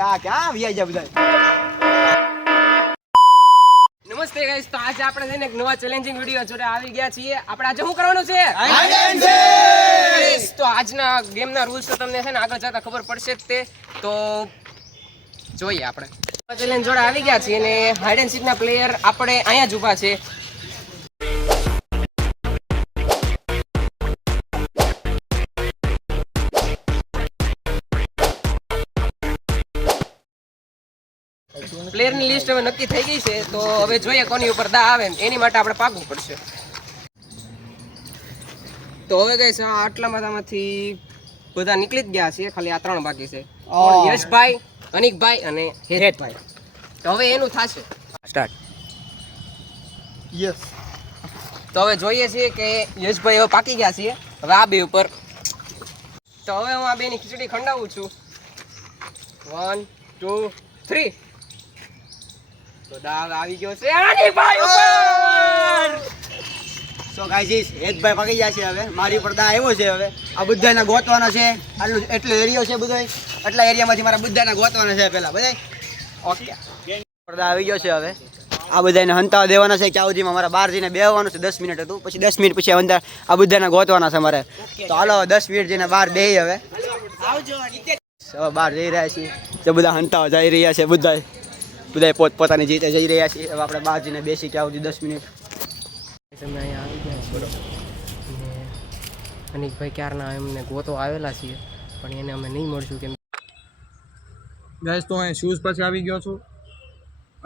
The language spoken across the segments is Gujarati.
ક્યાં વ્યાઈ જાય બધા. નમસ્તે ગાઈસ, તો આજે આપણે છે ને એક નવા ચેલેન્જિંગ વિડિયો જોડે આવી ગયા છીએ. આપણે આજે શું કરવાનું છે? તો આજના ગેમના રૂલ્સ તો તમને છે ને આગળ જતા ખબર પડશે જ તે. તો જોઈએ આપણે ચેલેન્જ જોડે આવી ગયા છીએ અને હાઇડ એન્ડ સીક ના પ્લેયર આપણે અહીંયા જ ઊભા છે. પ્લેયરની લિસ્ટ હવે નક્કી થઈ ગઈ છે, તો હવે જોઈએ કોની ઉપર દા આવે એની માટે આપણે પાકવું પડશે. તો હવે ગાઈસ આટલામાંથી બધા નીકળી જ ગયા છે, ખાલી આ 3 બાકી છે. યશભાઈ, અનિકભાઈ અને હેતભાઈ. તો હવે એનું થશે સ્ટાર્ટ. યસ. તો હવે જોઈએ છીએ કે યશભાઈ હવે પાકી ગયા છે. હવે આ બે ઉપર તો હવે હું આ બેની ખીચડી ખંડાવું છું. 1 2 3. તો દાવ આવી ગયો છે અનિકભાઈ ઉપર. સો ગાઈસ, હેતભાઈ પકી ગયા છે. હવે મારી ઉપર દા આવ્યો છે. હવે આ બધાને ગોતવાના છે. આટલું એટલો એરિયો છે બધો, એટલા એરિયામાંથી મારા બધાને ગોતવાના છે. પહેલા બધા ઓકે પડદા આવી ગયો છે. હવે આ બધાને હંતાવા દેવાના છે. ક્યાં સુધીમાં મારા બહાર જઈને બેહવાનું છે. 10 મિનિટ હતું, પછી 10 મિનિટ પછી અંદર આ બધાને ગોતવાના છે મારે. તો હાલો 10 મિનિટ જઈને બહાર બેહી. હવે બહાર જઈ રહ્યા છીએ, તો બધા હંતાવા જઈ રહ્યા છે. બધા પોતપોતાની જીતે જઈ રહ્યા છીએ. હવે આપણે બહાર જઈને બેસી ક્યાં સુધી 10 મિનિટ. તમે અહીંયા આવી ગયા છો અને અનિકભાઈ ક્યારના એમને ગોતો આવેલા છીએ, પણ એને અમે નહીં મળશું કેમ ગાઈસ. તો અહીં શૂઝ પછી આવી ગયો છું.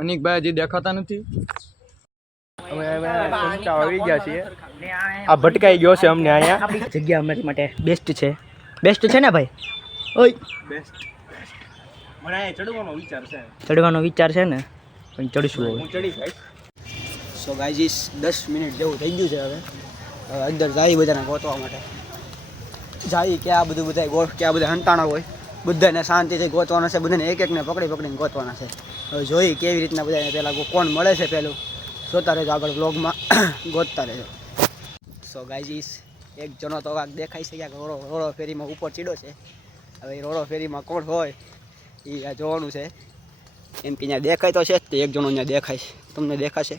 અનિકભાઈ હજી દેખાતા નથી. અમે આવી ગયા છીએ. આ ભટકાઈ ગયો છે અમને અહીંયા. જગ્યા અમારી માટે બેસ્ટ છે. બેસ્ટ છે ને ભાઈ? ઓય બેસ્ટ. મને અહીંયા ચડવાનો વિચાર છે. ચડવાનો વિચાર છે ને, પણ ચડશું હું ચડી જઈશ. સો ગાઈસ, 10 મિનિટ જેવું થઈ ગયું છે. હવે અંદર જાય બધાને ગોતવા માટે જાય. કે આ બધું બધા કે આ બધા હંતાણા હોય, બધાને શાંતિથી ગોતવાના છે. બધાને એક એકને પકડીને ગોતવાના છે. હવે જોઈ કેવી રીતના બધાને પહેલાં કોણ મળે છે પહેલું જોતા રહેજો. આગળ બ્લોગમાં ગોતતા રહેજો. સો ગાઈસ, એક જણો તો વાગ દેખાય છે કે રોડો ફેરીમાં ઉપર ચીડો છે. હવે રોડો ફેરીમાં કોણ હોય એ આ જોવાનું છે. એમ કે અહીંયા દેખાય તો છે જ તે. એક જણો અહીંયા દેખાય છે, તમને દેખાશે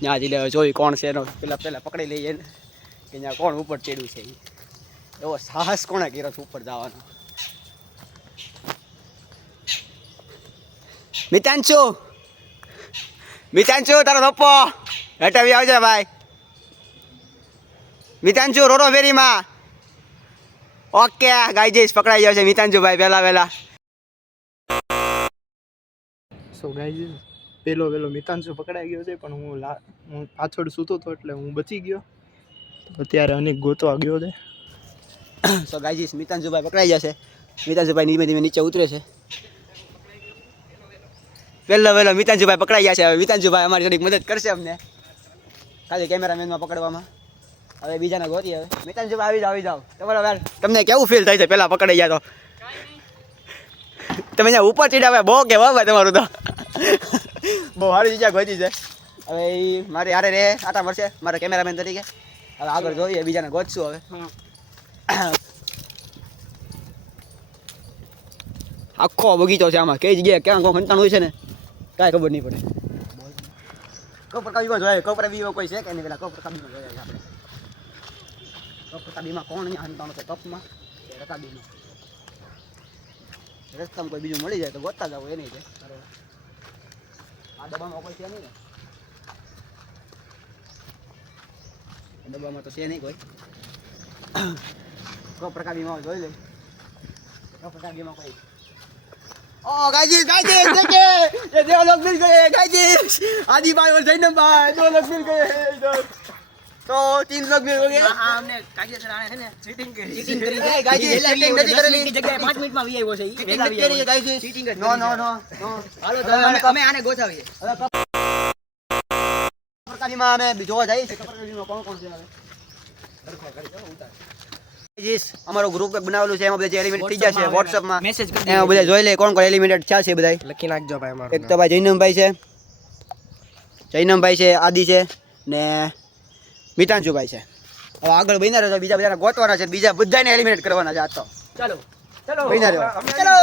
ત્યાં જ. એટલે જોઈ કોણ છે એનો પહેલાં પકડી લઈએ ને કે અહીંયા કોણ ઉપર ચડ્યું છે. એવો સાહસ કોણે કર્યો છે ઉપર જવાનો? મિતાંશુ તારો ધપ્પો હટાવી આવજે ભાઈ. મિતાંશુ રોડો ફેરીમાં. ઓકે ગાઈસ, પકડાઈ ગયો છે મિતાંશુભાઈ વહેલા. સો ગાઈસ, પેલો મિતાંશુ પકડાઈ ગયો છે, પણ હું પાછળ સૂતો હતો એટલે હું બચી ગયો. અત્યારે અનેક ગોતવા ગયો છે. સો ગાઈસ, મિતાંશુભાઈ પકડાઈ ગયા છે. મિતાંશુભાઈ ધીમે ધીમે નીચે ઉતરે છે. વહેલો મિતાંશુભાઈ પકડાઈ ગયા છે. હવે મિતાંશુભાઈ અમારી થોડીક મદદ કરશે અમને ખાલી કેમેરામેનમાં પકડવામાં. હવે બીજાને ગોતી. હવે મિતાંશુભાઈ આવી જાઓ. તમારા તમને કેવું ફીલ થાય છે પહેલાં પકડાઈ ગયા તો? તમે અહીંયા ઉપર ચીડાવે બહુ કે વાહ તમારું તો બહુ સારી જગ્યા ગોતી છે. હવે એ મારી હારે રહે આટા મળશે મારા કેમેરામેન તરીકે. હવે આગળ જોઈએ, બીજાને ગોતશું. હવે આખો બગીચો છે આમાં. કઈ જગ્યાએ ક્યાં કોઈ ખંતાણ હોય છે ને કાંઈ ખબર નહીં પડે. કોપરકાબીમાં જોયા, કોપરકાબીમાં કોઈ છે કે નહીં? પેલા કોપરકાબીમાં જોયા આપણે. કોપરકાબીમાં કોણ અહીંયા હંતાણો છે? કપમાં કે રકાબીમાં? રસ્તામાં કોઈ બીજું મળી જાય તો ગોતતા જાવ. એ નહીં છે આ ડબ્બામાં કોઈ છે નહીં ને? ડબ્બામાં તો છે નહીં કોઈ. કોપરકાબીમાં જોઈ લે. કોપરકાબીમાં કોઈ ઓ ગાઈસ દેખે ये दो लोग मिल गए गाइस. आदि भाई और जैनब भाई 2 लोग मिल गए इधर. तो 3 लोग मिल गए. હા, અમને કાગિયા સર આને છે ને ચીટિંગ કરી ચીટિંગ ગાઈસ ચીટિંગ નથી કરેલી. જગ્યાએ 5 મિનિટમાં વી આવ્યો છે. ઈ ચીટિંગ નથી કરી ગાઈસ. ચીટિંગ નો હાલો અમે આને ગોઠાવીએ. હવે કપરકાબીમાં અમે જોવા જઈએ છે. કપરકાબીમાં કોણ છે? હવે ગાઈસ, અમારો ગ્રુપ એક બનાવેલું છે. એમાં બધા એલિમેન્ટ થઈ ગયા છે વોટ્સએપમાં. મેસેજ કરી એમાં બધા જોઈ લે કોણ એલિમેન્ટ થયા છે. બધા લખી નાખજો ભાઈ અમારું. એક તો ભાઈ જૈનમભાઈ છે, આદિ છે ને મિતાંશુભાઈ છે. હવે આગળ બન્યા રહેજો. બીજા બધાને ગોતવાના છે. બીજા બધાને એલિમિનેટ કરવાના છે. આ તો ચાલો ચલો બિના રહ્યો ચલો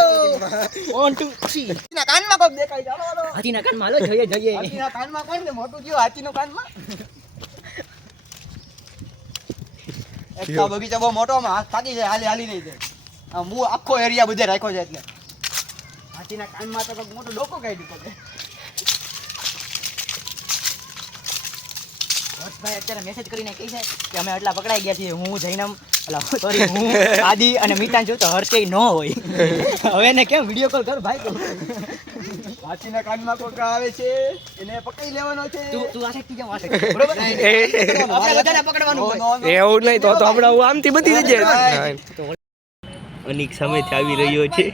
1 2 3 ના કાનમાં કોક દેખાય ચાલો ચાલો હાથીના કાનમાં હાલો જોઈએ હાથીના કાનમાં કોણ ને મોટું થયું હાથીનો કાનમાં એક તો બગીચો બહુ મોટો આમાં હાથ થાકી જાય હાલી નહીં જાય આમ હું આખો એરિયા બધે રાખ્યો છે એટલે હાથીના કાનમાં તો કોક મોટો ડોકો કાઢી પડે હર્ષભાઈ અત્યારે મેસેજ કરીને કહી છે કે અમે આટલા પકડાઈ ગયા છીએ હું જૈનમ સોરી હું આદિ અને મીતાન છું તો હર્ષ કઈ ન હોય હવે એને કેમ વિડીયો કોલ કર ભાઈ તું હાથીના કાનમાં કોક આવે છે એને પકડી લેવાનો છે તું આ સાઈડ થી જાવ આ સાઈડ બરોબર આપણે બધાને પકડવાનું હોય એવું નહીં તો હમણાં હું આમથી બધી જગ્યાએ અનિક સામેથી આવી રહ્યો છે.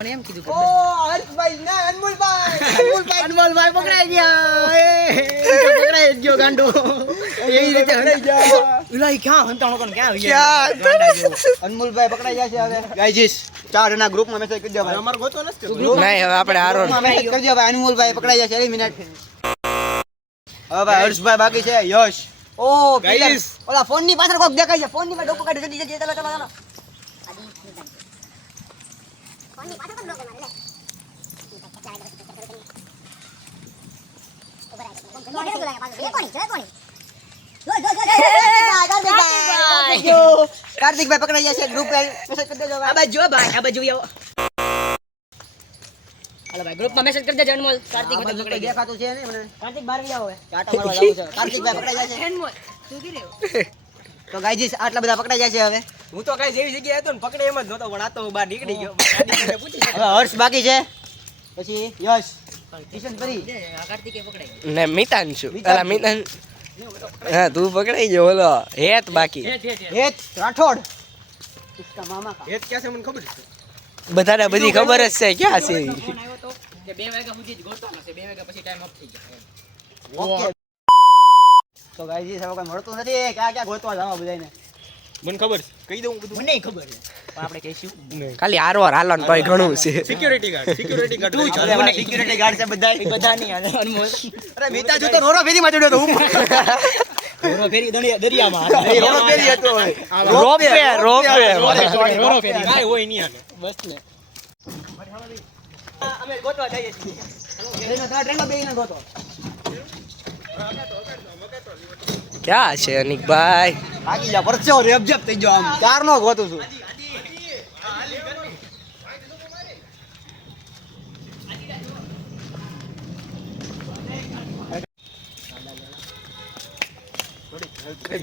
મને એમ કીધું ઓ હર્ષભાઈ ના અનમોલભાઈ પકડાઈ ગયા પકડાઈ ગયો ગાંડો એવી રીતે પકડાઈ ગયા ઉલાઈ ક્યાં હંતાણો કોણ ક્યાં આવી ગયા અનમોલભાઈ પકડાઈ ગયા છે હવે ગાઈજીસ 4 જણા ગ્રુપમાં મેસેજ કરી દો ભાઈ અમાર ગોતો નથી નહીં હવે આપણે હારો મેસેજ કરી દો ભાઈ અનમોલભાઈ પકડાઈ ગયા છે 1 મિનિટ હવે ભાઈ હર્ષભાઈ બાકી છે યશ ઓ ગાઈસ ઓલા ફોન ની પાછળ કોક દેખાય છે ફોન ની માં ડોકો કાઢી જલ્દી ચાલો કાર્તિકભાઈ પકડાઈ ગયા છે ગ્રુપ મેસેજ કરી દેજો આ બાજુ ભાઈ આ બાજુ આવો હાલો ભાઈ ગ્રુપમાં મેસેજ કરી દેજો અનમોલ કાર્તિક ભાઈ પકડાઈ ગયા દેખાતું છે ને મને કાર્તિક બહાર આવો હવે ટાટા મારવા જાવું છે કાર્તિકભાઈ પકડાઈ ગયા છે અનમોલ તું કી રહ્યો તો ગાઈજીસ આટલા બધા પકડાઈ ગયા છે હવે હું તો કઈ જેવી જગ્યાએ હતો ને પકડે એમ જ નહોતો પણ આ તો બહાર નીકળી ગયો પૂછી હવે હર્ષ બાકી છે પછી યશ કિશન પરી આ કાર્તિકે પકડાઈ ને મિતાન છું અલા મિતાન હા તું પકડાઈ ગયો બોલો હેત બાકી હેત રાઠોડ इसका मामा का હેત ક્યાં છે મને ખબર છે બધાને બધી ખબર જ છે ક્યાં છે ઈ? ફોન આવ્યો તો કે 2 વાગ્યા સુધી જ ગોતવાનો છે 2 વાગ્યા પછી ટાઈમ અપ થઈ જાય ઓકે તો ગાઈજીસ હવે કોઈ મળતું નથી ક્યાં ગોતવા જાવ બધાને મને ખબર છે કહી દઉં બધું મને ખબર છે પણ આપણે કહીશું ખાલી હારવાર હાલો ને ભાઈ ઘણું છે સિક્યુરિટી ગાર્ડ સિક્યુરિટી ગાર્ડ છે બધા બધા નહીં આવે અનમોલ અરે મીતા જો તો રોરો ફેરીમાં ચડ્યો તો હું ઘોડો ફેરી દરિયામાં એ રોરો ફેરી હતો રોપે ઘોડો ફેરી કાંઈ હોય નહીં આને બસ ને અમે ગોતવા જઈએ છીએ ટ્રેનમાં બેહીને ગોતો ક્યાં છે અનિકભાઈ ભાગી જા પરચો રેબજબ થઈ ગયો આમ ચારનો ગોતું છું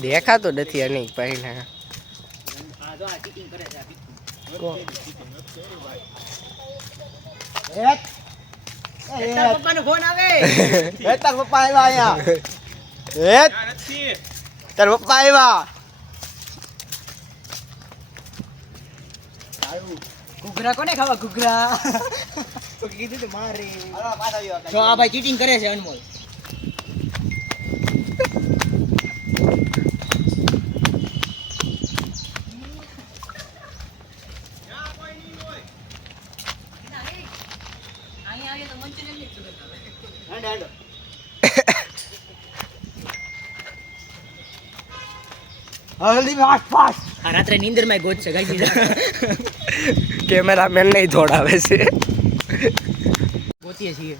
દેખાતો નથી અનિકભાઈ ને હેત તારા પપ્પાનો ફોન આવે હેત તાર પપ્પા આવ્યા અહીંયા હેત તાર પપ્પા આવ્યા ઘૂઘરા કોને ખાવા ઘૂઘરા તો કીધું તો મારે હાલો પાછા આવ્યો જો આ ભાઈ ચીટિંગ કરે છે અનમોલ હલ્દી માં ફાસ આ રાત્રે નીંદરમાં ગોત છે ગાઈ દીધા કેમેરામેન નહીં દોડાવે છે ગોતીએ છીએ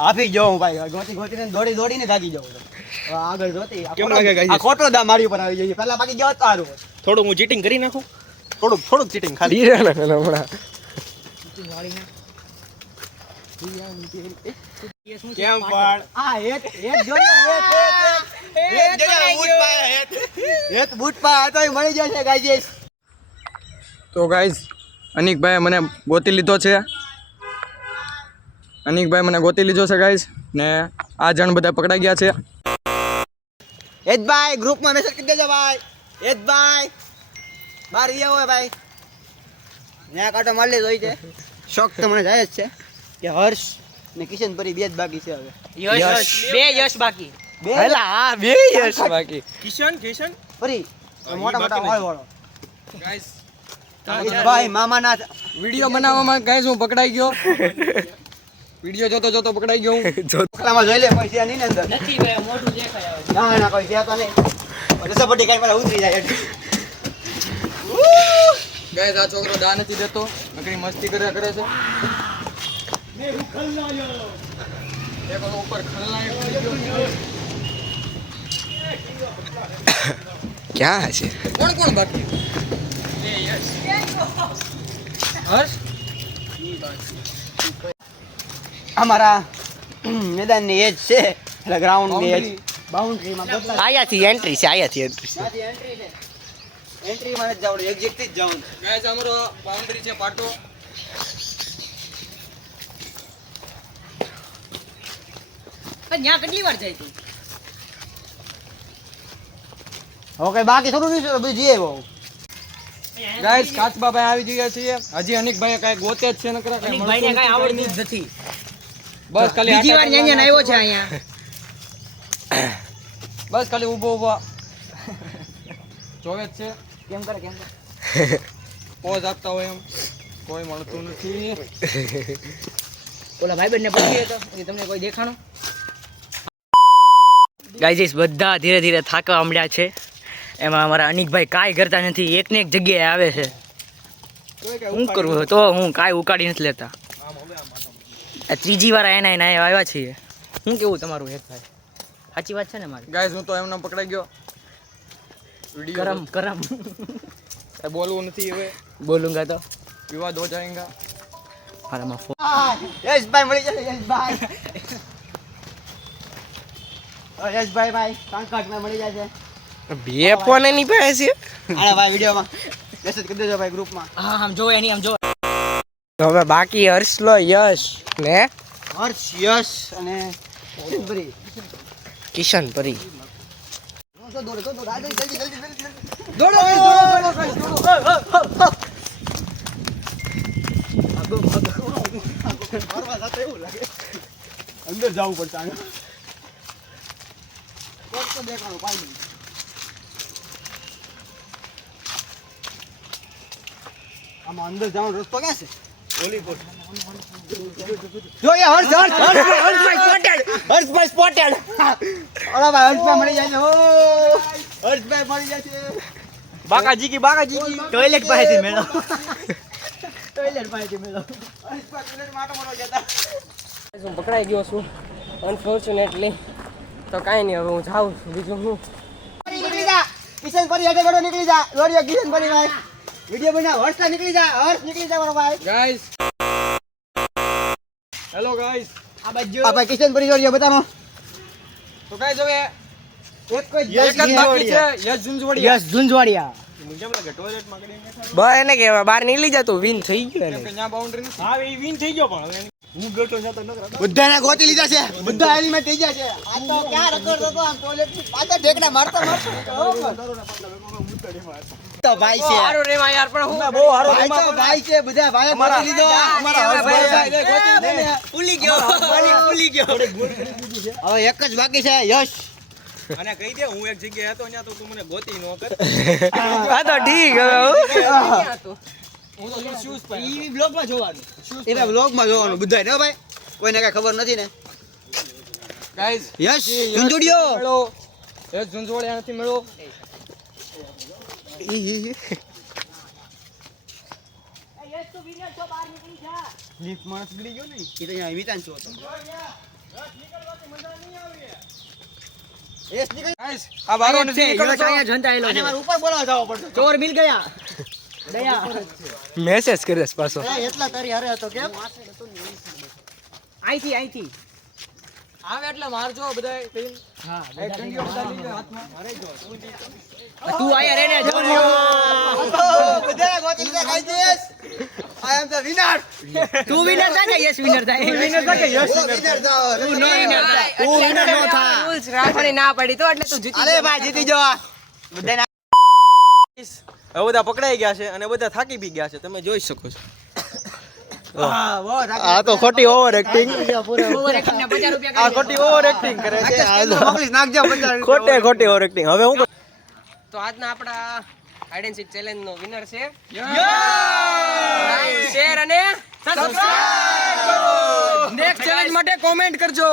આપી જો હું ભાઈ ગોતીને દોડીને ભાગી જાઉં હવે આગળ જોતી કેમ લાગે guys? આ ખોટો દા મારી ઉપર આવી જાય પહેલા બાકી ગયો તો સારું થોડું હું ચીટિંગ કરી નાખું થોડુંક ચીટિંગ ખાલી ધીરે ને હમણાં કેમ પણ આ હેત જો ને હેત બૂટ પાયા હેત બૂટ પાયા તો મળી જશે ગાઈસ તો ગાઈઝ અનિકભાઈ મને ગોતી લીધો છે ગાઈઝ ને આ જણ બધા પકડાઈ ગયા છે હેતભાઈ ગ્રુપમાં મેસેજ કરી દેજો ભાઈ હેતભાઈ બહાર આવ્યા હોય ભાઈ ન્યા કાંટો મારી લેજો છે શોખ તો મને જાય જ છે કે હર્ષ ને કિશન પરી બે જ બાકી છે હવે યશ બે યશ બાકી બે એલા હા બે યશ બાકી કિશન પરી મોટા મોટા બાકી હોય વાળો ગાઈસ ભાઈ મામાના વિડીયો બનાવવામાં ગાઈઝ હું પકડાઈ ગયો વિડીયો જોતો પકડાઈ ગયો હું ચોકલામાં જોઈ લે પૈસા નહીં ને અંદર નથી ભાઈ મોઢું દેખાય આવે ના કોઈ છે તો નહીં રસપટ્ટી કાંઈ મારે ઉતરી જાય ગાઈસ આ છોકરો દા નથી દેતો, નકરી મસ્તી કરે છે. એક ઓલો ઉપર ખલનાયક થઈ ગયો. ક્યાં છે? કોણ બાકી? હર્ષ અમારા મેદાનની એજ છે એટલે ગ્રાઉન્ડની એજ બાઉન્ડ્રીમાં બધા આયાથી એન્ટ્રી છે, આયાથી એન્ટ્રી છે. ત્યાંથી એન્ટ્રી છે. એન્ટ્રીમાં જ જવાનું, એક્ઝિટથી જ જવાનું. ગાઈસ અમારો બાઉન્ડ્રી છે પાટો. ત્યાં કેટલી વાર જાય તું? હવે કઈ બાકી થોડું નહીં છે તો બધું જઈએ બહુ. ગાઈસ કાચબાભાઈ આવી ગયા છીએ. હજી અનિકભાઈ કાંઈ ગોતે જ છે નકરા કાંઈ ભાઈને મળતું કઈ નથી આવડતું કોઈને. જ નથી. બસ ખાલી બીજી વાર આટા ન્યાન્યાન આવ્યો છે કરવાના અહીંયા. બસ ખાલી ઊભો જોવે જ છે. કેમ કરે? પોઝ આપતા હોય એમ કોઈ મળતું નથી. ઓલા ભાઈબંધને પૂછીએ તો એ તમને કોઈ દેખાણો? ગાઈઝ બધા ધીરે ધીરે થાકવા માંડ્યા છે. એમાં અમારા અનિકભાઈ કાંઈ કરતા નથી, એકને એક જગ્યાએ આવે છે. શું કરવું તો હું કાંઈ ઉકાળી નથી લેતા. આ ત્રીજી વાર એના આવ્યા છીએ. શું કેવું તમારું એક ભાઈ? સાચી વાત છે ને મારી? ગાઈસ હું તો એમને પકડાઈ ગયો. કરમ કરમ કાંઈ બોલવું નથી હવે, બોલુંગા તો વિવાદ હો જાયેગા. મારામાં ફોન યશભાઈ મળી જશે, યશભાઈ. યશભાઈ ભાઈ કાંકાટમાં મળી જશે. બે ફોન એની પાસે છે. આના ભાઈ વિડીયોમાં મેસેજ કરી દેજો ભાઈ ગ્રુપમાં. હા આમ જો એની આમ જો. હવે બાકી હર્ષલો, યશ ને હર્ષ, યશ અને કિશનભાઈ. કિશન પરી. દોડો, દોડો, આ જલ્દી, જલ્દી, જલ્દી, જલ્દી. દોડો દોડો, દોડો, દોડો. ફરવા જતા એવું લાગે. અંદર જવું પડશે આને. કોક તો દેખાણું પાણી. આમાં અંદર જવાનો રસ્તો ક્યાં છે? જો એ હર્ષ, હર્ષભાઈ સ્પોટેડ. હર્ષભાઈ સ્પોટેડ. ઓલા ભાઈ હર્ષભાઈ મળી જાય છે. ઓ હર્ષભાઈ મળી જાય છે. બાકાજી કી ટોયલેટ પાસેથી મેળો. ટોયલેટ પાસેથી મેળો. હર્ષભાઈ ટોયલેટમાં આંટો મારવા ગયા હતા. હું પકડાઈ ગયો છું અનફોર્ચ્યુનેટલી. તો કાંઈ નહીં, હવે હું જાઉં છું. બીજું હું નીકળી જા. કિશન પરી હાથે ગળો નીકળી જા. દોડ્યો કિશન પરી ભાઈ. વિડિયો બનાવ. હર્ષ નીકળી જા. હર્ષ નીકળી જા મારો ભાઈ. Guys hello guys. આ બાજુ આ ભાઈ કિશન પરી દોડ્યો બતાવો. તો ગાઈસ હવે એક કોઈ એક જ બાકી છે. યશ ઝુંઝવડિયા. યસ ઝુંઝવાડિયા. કેમ લાગે ટોયલેટમાં કરી બસ એને કે બહાર નીકળી જતું વિન થઈ ગયું કેમ એને. કે ન્યા બાઉન્ડ્રી નથી. હા એ વિન થઈ ગયો પણ બધાને ગોતી લીધા છે. બધા એલિમેન્ટ થઈ ગયા છે. આ તો ક્યાં રખડતો હતો આમ ટોયલેટ ની પાછા ઢેકડા મારતા તો ભાઈ છે. સારું રેવા યાર, પણ હું બહુ હારો ભાઈ છે. બધા ભાઈએ ગોતી લીધો. અમારા હર્ષભાઈ ગોતી લીધો ને. ભૂલી ગયો. ભૂલી ગયો. હવે એક જ બાકી છે યશ. અને કહી દે હું એક જગ્યાએ હતો ત્યાં તો તું મને ગોતી નો કર. હા તો ઠીક હવે હું તો શૂઝ પર ઈ બ્લોગમાં જોવાનું. એના વ્લોગમાં જોવાનું બધાય ને ભાઈ. કોઈને કઈ ખબર નથી ને. ગાઈસ યશ ઝુંઝુડિયો. મેળો યશ ઝુંઝવડિયા નથી મેળો. લીફ માણસ ગળી ગયો ને. એ તો અહીંયા વિતાન છો હતો. યશ નીકળ. ગાઈસ આ બારો નથી યસ નીકળતો. અહીંયા જંતાયેલો આને છે. મારે ઉપર બોલાવા જવો પડશે. ચોર મિલ ગયા. દયા. મેસેજ કરે પાછો. એટલા તારી હારે હતો કેમ? અહીંથી. આવે એટલે મારજો બધાય પેન. હા એક ડંડીઓ બધા લીજો હાથમાં. તું આયા રે ને જો. બધા ગોતી લીધા guys. I am the winner. તું વિનર થા કે યસ વિનર થાય? વિનર થા કે યસ વિનર થાઓ. તું નો વિનર થાય. તું વિનર નો થા. રૂલ્સ રાખવાની ના પડી તો એટલે તું જીતી અરે ભાઈ જીતી જો. બધાને હવે બધા પકડાઈ ગયા છે અને બધા થાકી બી ગયા છે, તમે જોઈ શકો છો. આ તો ખોટી ઓવર એક્ટિંગ. ઓવર એક્ટિંગ ના 50 રૂપિયા આ ખોટી ઓવર એક્ટિંગ કરે છે. મોકલીશ નાખજો 50. ખોટી ઓવર એક્ટિંગ. હવે હું તો આજના આપણા હાઇડ એન્ડ સીક ચેલેન્જ નો વિનર છે. લાઈક, શેર અને સબસ્ક્રાઇબ કરો. નેક્સ્ટ ચેલેન્જ માટે કોમેન્ટ કરજો.